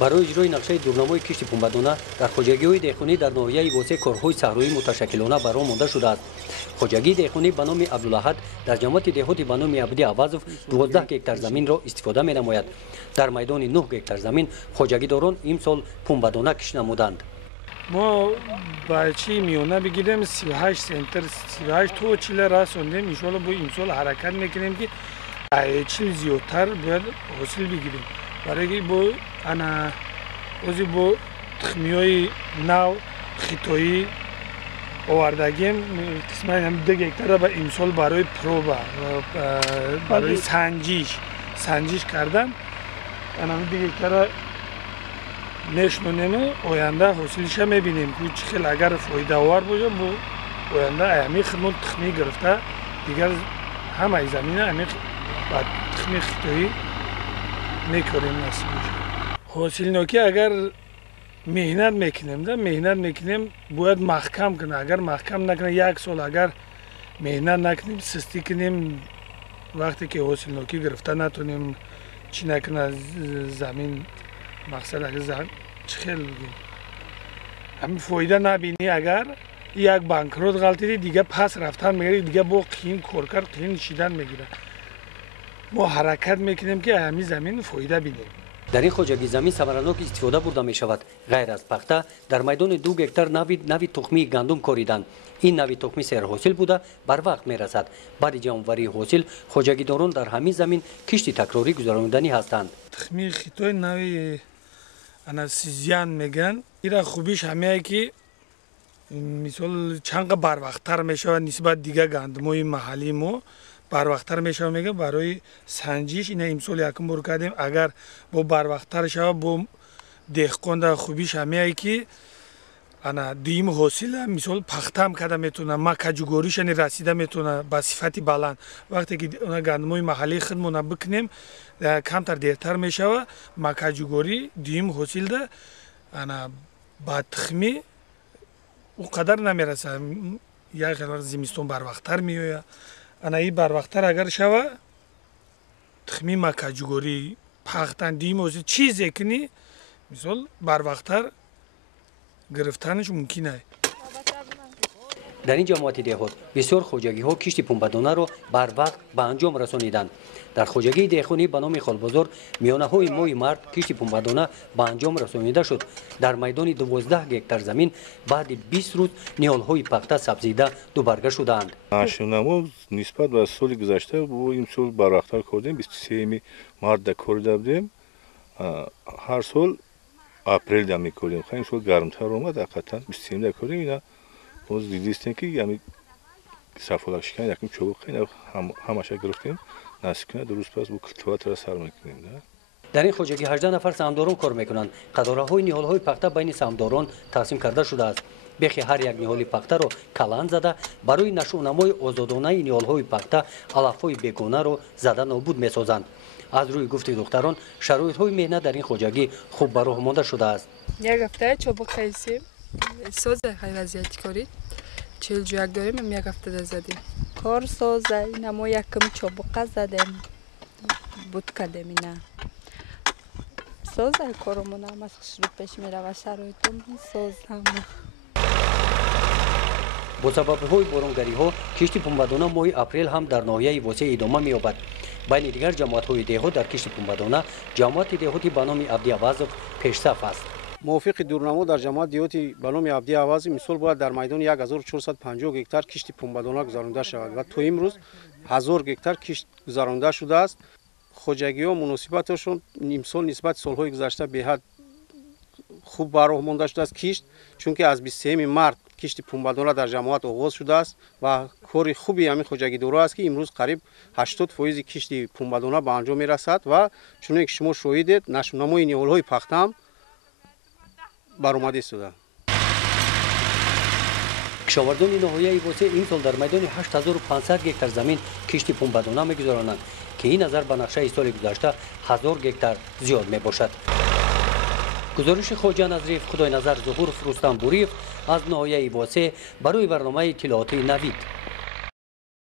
برای اجرای نقشه دورنمای کشت پنبه‌دانه در خواجگی‌های دهقانی در ناحیه واسه کارهای صحرایی متشکلانه برآ مانده شده است. خواجگی دهقانی به نام عبدالاحد در جماعت دهاتی به نام عبدی عوضов 12 گکتار زمین را استفاده می‌نماید. در میدان 9 گکتار زمین خواجگیداران امسال پنبه‌دانه کشت نمودند. ما با چی میونه بگیریم 38 سنتر 38 تو چیل رسوندیم ان با امسال حرکت میکنیم که چیل زیادتر باید حاصل بگیریم. برای با انا اوزی با تخمیای نو خطایی آوردگیم قسمت هم 2 گکتار به امسال برای پروبا برای سنجش کردم. انا 2 گکتار نشمونیم آینده حاصلش میبینیم که خیلی اگر فایده آور باشه با آینده امی خدمت تخمی گرفته دیگر همه زمینه امی بعد تخمی خطایی میکنیم نصیب میشه. حاصل نوکی اگر مهنت میکنیم باید محکم کنه. اگر محکم نکنه 1 سال اگر مهنت نکنیم سستی کنیم وقتی که حاصل نوکی گرفته نتونیم چی نکنه زمین مقصد اگر زمین خیلی بگیم همین فایده نبینی اگر یک بانکروت غلطی دیگه پس رفتن میگیره دیگه با قین کارکر قین نشیدن میگیره. ما حرکت میکنیم که همین زمین فایده بینیم. در این خواجگی زمین ثمرناک استفاده برده می شود. غیر از پخته در میدان 2 گکتار نوی تخمی گندم کاریدند. این نوی تخمی سیر حاصل بوده بر وقت می رسد. بعد جمع‌آوری حاصل خواجگیداران در همین زمین کشت تکراری گذراندنی هستند. تخمی خطای نوی اناسیزیان میگن. ایرا خوبیش همه که مثال چند بر وقتتر میشه نسبت دیگه گندمای محلی ما بر وقتتر میشه میگه برای سنجش اینا امسال یکم بار کردیم اگر با بر وقتتر شود با دهقان خوبیش همه که انا دیم حاصل مثال پختم کرده میتونه ما کجگوریش رسیده میتونه با صفتی بلند وقتی که اون گندمای محلی خودمون بکنیم کمتر دیرتر میشه ما کجگوری دیم حاصل ده انا با تخمی او قدر نمیرسه یک خیلی زمستون بر وقتتر میوید. انا این بر وقتتر اگر شوه تخمی ما کجگوری پختن دیم حاصل چیزی کنی مثال بر وقتتر گرفتنش ممکنه. در این جماعت دهات بسیار خواجگی ها کشت پنبه‌دانه را بر وقت به انجام رسانیدند. در خواجگی دهقانی به نام خالبازار میانه های ماه مارت کشت پنبه‌دانه به انجام رسانیده شد. در میدان 12 گکتار زمین بعد 20 روز نیال های پخته سبزیده دوباره شدند. ما نسبت به سال گذشته با این سال بر وقتتر کردیم 23 مارت کردیم بودیم. هر سال اپریل دا میکنیم. خیلی سال گرمتر اومد حقیقتا 23 دا کردیم اینا باز دیدیم که یعنی صفحه شکن یکم چوب خیلی همش گرفتیم نصیب کنه درست پس با کلتوات را سر میکنیم. در این خواجگی 18 نفر سهامداران کار میکنند. قطاره های نیال های پخته بین سهامداران تقسیم کرده شده است. بخی هر یک نیال پخته را کلان زده برای نشونمای آزادانه نیال های پخته علف های بیگانه را زده نابود میسازند. از روی گفت دختران شرایط های مهنت در این خواجگی خوب به راه مانده شده است. یک هفته چوبک خیسیم ساز خیلی وضعیتی کارید 40 جوک داریم هم یک هفته زدیم کار سازه اینا ما یکم چوبک زدیم بود کردیم اینا سازه کارمون هم از خوش رو پیش میره و شرایطم سازم. با سبب های بارانگری ها کشت پنبه‌دانه ماه اپریل هم در ناحیه واسه ادامه می‌یابد. بین دیگر جماعت های دهات در کشت پنبه‌دانه جماعت دهاتی به نام عبدی عوضov پیشرفت است. موافق دورنما در جماعت دهاتی به نام عبدی عوض مثال باید در میدان 1450 گکتار کشت پنبه‌دانه گذرانده شود و تا امروز 1000 گکتار کشت گذرانده شده است. خواجگی ها مناسبتشون امسال نسبت سالهای گذشته به حد خوب به راه مانده شده است کشت چون که از 23 مارت کشت پنبه‌دانه در جماعت آغاز شده است و کار خوبی همین خواجگی دورا است که امروز قریب 80% کشت پنبه‌دانه به انجام میرسد و چون که شما شاهدید نشونمای نیال‌های پختم برآمده شده. کشاورزان ناحیه واسه این سال در میدان 8500 گکتار زمین کشت پنبه‌دانه می‌گذرانند که این نظر به نقشه سال گذشته 1000 گکتار زیاد میباشد. گزارش خواجه نظریف خدای نظر ظهور رستم بوریف از ناحیه واسه برای برنامه اطلاعاتی نوید.